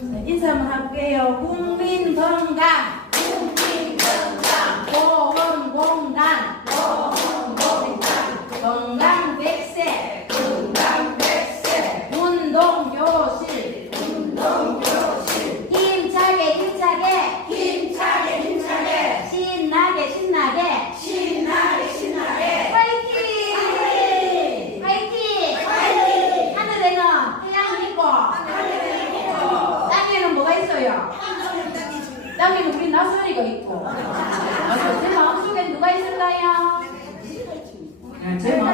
네, 인사 한번 할게요. 국민 건강. 국민 건강. 보험공단. 보험공단. 건강 백세. 건강 백세. 운동교실. 운동교실. 힘차게 힘차게. 힘차게 힘차게. 신나게 신나게. 신나게 신나게. 파이팅! 파이팅! 파이팅! 하늘에는 태양이 있고. 땅에는 뭐가 있어요? 땅에는 우리 나선이가 있고. 맞아. 제 마음속에 누가 있을까요?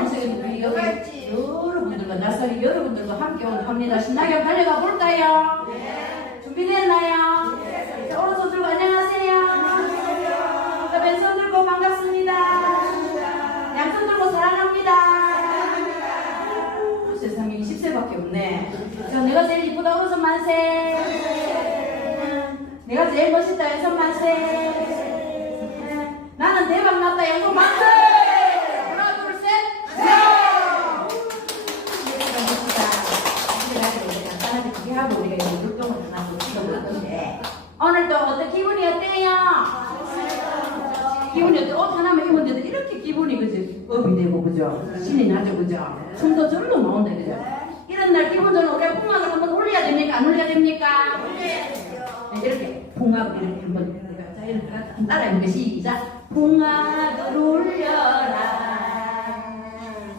네, 제 마음속에 우리 여기 여러분들과 나선이 여러분들과 함께 합니다. 신나게 달려가 볼까요? 준비됐나요? 자, 오른손 들고 안녕하세요. 자, 왼손 들고 반갑습니다. 양손 들고 사랑합니다. 오, 세상에 20세밖에 없네. 자, 내가 제일 이쁘다 오른손 만세. 내가 제일 멋있다 왼손 만세. 나는 대박 났다 양손 만세. 하나 둘 셋. 얘가 멋지다. 집에 가서 우리 간단하게 기하고 우리가 이제 물동을 하나 더 찍어봤는데 오늘도 어떤 기분이 어때요? 기분이 어때? 옷 하나만 입었는데도 이렇게 기분이 그지? 업이 되고 그죠? 신이 나죠 그죠? 춤도 절로 나온다 그죠? 이런 날 기분 좋은 우리가 풍악을 한번 올려야 됩니까? 안 올려야 됩니까? 네, 이렇게 풍악을 이렇게 한번 우리가 자 이렇게 따라해보게 시작 풍악을 울려라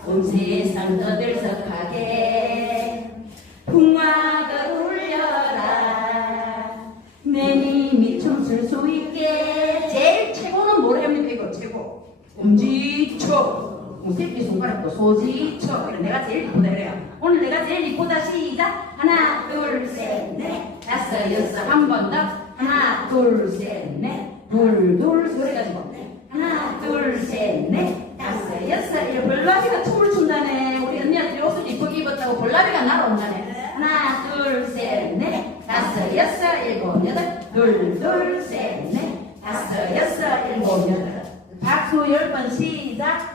온 세상 떠들 소지초. 그래 내가 제일 이쁘다 이래요. 오늘 내가 제일 이쁘다. 시작. 하나 둘 셋 넷. 다섯 여섯 한 번 더. 하나 둘 셋 넷. 둘둘. 소리 가지고 하나 둘 셋 넷. 다섯 여섯 일 볼라비가 춤을 춘다네. 우리 언니한테 옷을 이쁘게 입었다고 볼라비가 날아온다네. 하나 둘 셋 넷. 다섯 여섯 일곱 여덟. 둘둘 셋 넷. 다섯 여섯 일곱 여덟. 박수 열 번 시작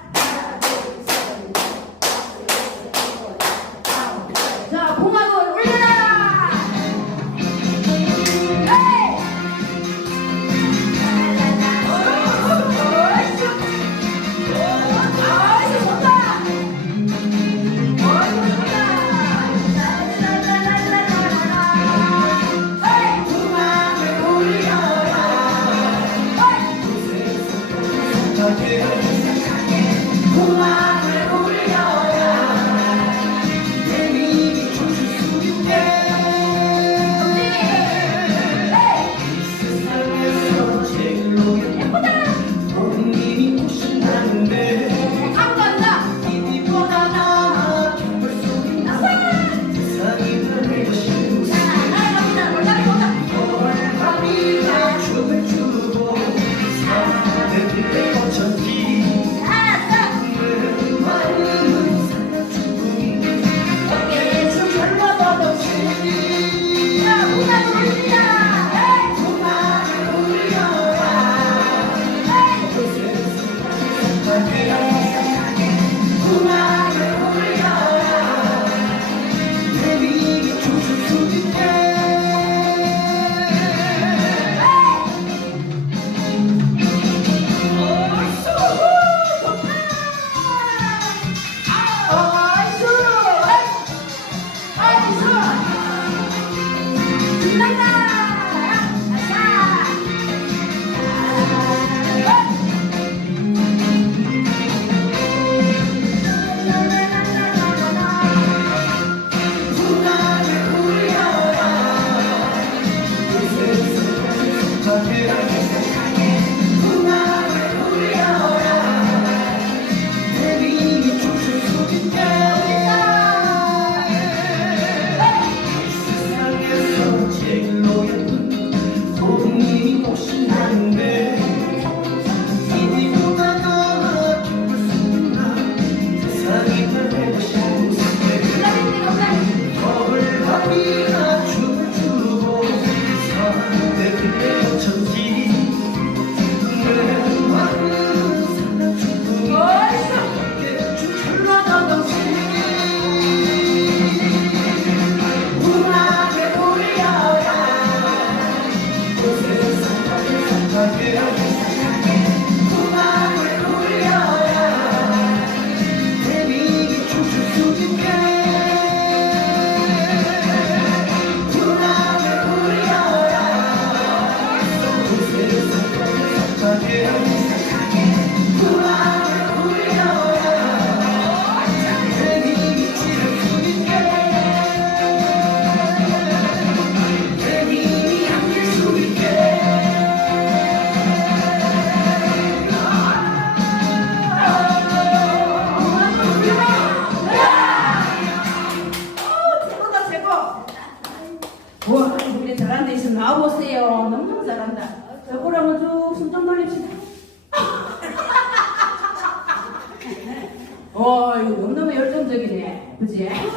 I did. 그지?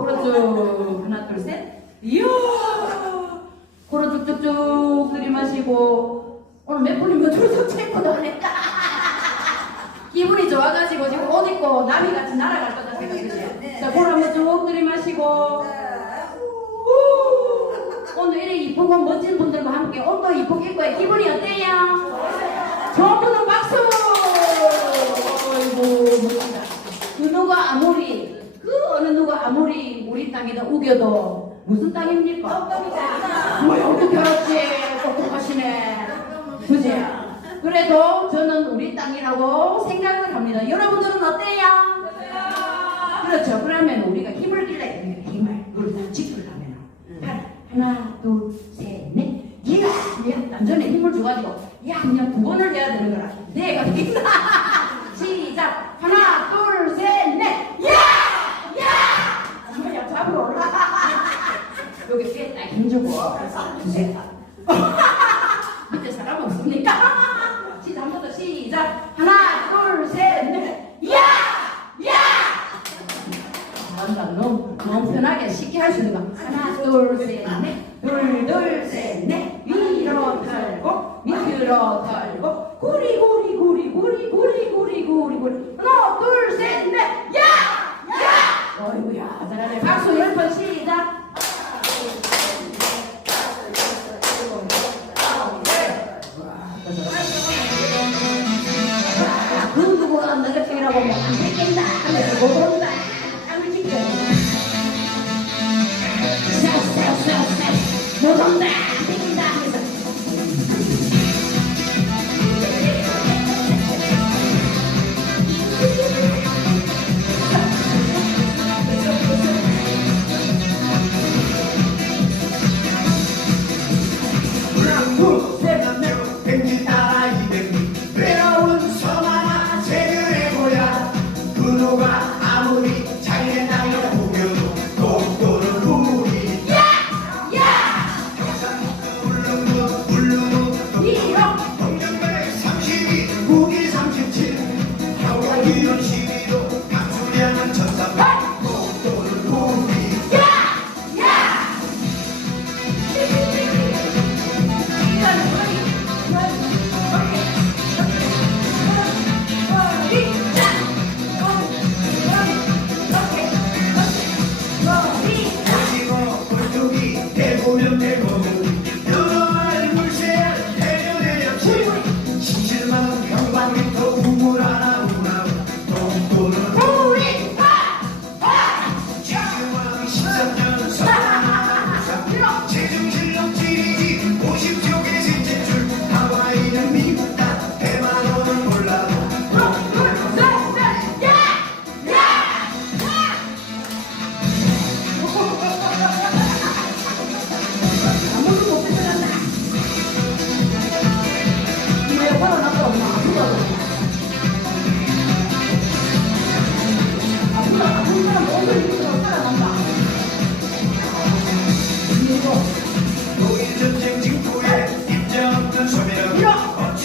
그렇죠. 하나, 둘, 셋. 이야! 코로 쭉쭉쭉 들이마시고, 오늘 몇 분이면 줄쭉 체크도 안 했다. 기분이 좋아가지고 지금 옷 입고 나비 같이 날아갈 것 같아. 그지? 자, 코로 한번 쭉 들이마시고, 우! 오늘 이렇게 이쁘고 멋진 분들과 함께 옷도 이쁘게 입고 기분이 어때요? 좋은 분은 박수! 어이구 멋지다. 그 누가 아무리 그 어느 누가 아무리 우리 땅이다 우겨도 무슨 땅입니까? 뭐야 어떻게 알았지? 똑똑하시네. 그지? 그래도 저는 우리 땅이라고 생각을 합니다. 여러분들은 어때요? 그렇죠. 그러면 우리가 힘을 길러야 됩니다. 힘을. 그걸 지키려면. 하나, 둘, 셋, 넷. 야! 야! 남전에 힘을 줘가지고, 야! 그냥 두 번을 해야 되는 거라. 내가 되겠나? 시작! 하나, 둘, 셋, 넷. 야! 야! 뭐야, 잡으러 올라. 여기 힘주고, 셋. 밑에 사람 없습니까? 시작, 한번더 시작. 하나, 둘, 셋, 넷. 야! 야! 잘한다. 너무, 너무 편하게 쉽게 할 수 있는 거. 하나, 둘, 셋, 넷. 둘, 둘, 셋, 넷. 위로 털고, 밑으로 털고, のもう汗けんだってす。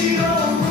you know